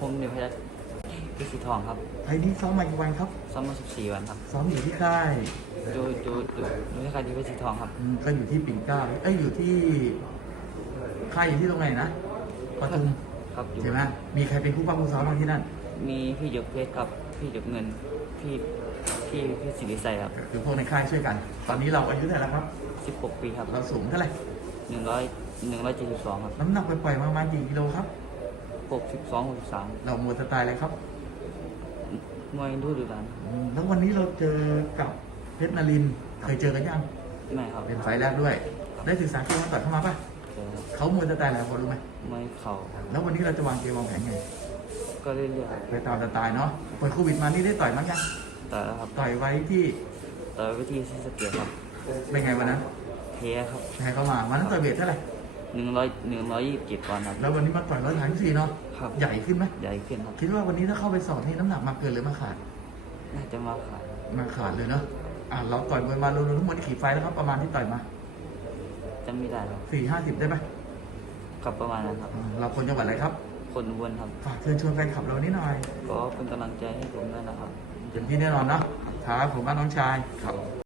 ผมเดี๋ยวพยัคฆ์พี่สีทองครับไทยนี่ซ้อมมากี่วันครับ ซ้อมมา 14 วันครับซ้อมอยู่ที่ค่ายดูดูดูดูที่ใครดีพี่สีทองครับอืมก็อยู่ที่ปิ่นเกล้าเอ้ยอยู่ที่ค่ายอยู่ที่ตรงไหนนะปทุมครับอยู่ใช่ไหมมีใครเป็นผู้ป้องผู้ซ้อมบ้างที่นั่น มีพี่หยกเพชรครับพี่หยกเงินพี่พี่พี่ศิริไซครับคือพวกในค่ายช่วยกัน ตอนนี้เราอายุเท่าไหร่แล้วครับ 16 ปีครับเราสูงเท่าไหร่100 172ครับน้ำหนักไปปล่อยๆมาประมาณกี่กิโลครับ 62 63เรามวยสไตล์อะไรครับมวยดูดูดันอืมแล้ววันนี้เราเจอกับเพชรนารินทร์เคยเจอกันยังไม่ครับเป็นไฟล์แรกด้วย ได้ศึกษาเกมมาต่อยเข้ามาปะเจอเขามวยสไตล์อะไรพอรู้ไหมมวยเข่าแล้ววันนี้เราจะวางเกมวางแผนไงก็เรื่อยไปตามสไตล์เนาะเปิดโควิดมานี่ได้ต่อยมั้งยังๆแต่ครับต่อยไว้ที่ต่อไปที่ซีสะเกียครับเป็นไงวันนั้นเทครับใครเข้ามาวันนั้นต่อยเวทเท่าไหร่ 100 127วันครับ แล้ววันนี้มาต่อยร้อยสามสี่เนาะครับ ใหญ่ขึ้นไหมใหญ่ขึ้นครับ คิดว่าวันนี้ถ้าเข้าไปสอบนี่น้ำหนักมาเกินหรือมาขาดน่าจะมาขายมาขาดเลยเนาะอะเราต่อยมวยมารวมๆทั้งหมดกี่ไฟล์แล้วครับประมาณที่ต่อยมาจะไม่ได้ครับสี่ห้าสิบได้ไหมกับประมาณนั้นครับ อ่าเราคนจังหวัดอะไรครับคนอุบวนครับ ฝากเชิญชวนแฟนคลับเรานิดหน่อยก็เป็นกำลังใจให้ผมด้วยนะครับ เต็มที่แน่นอนเนาะครับผมบ้านน้องชายครับ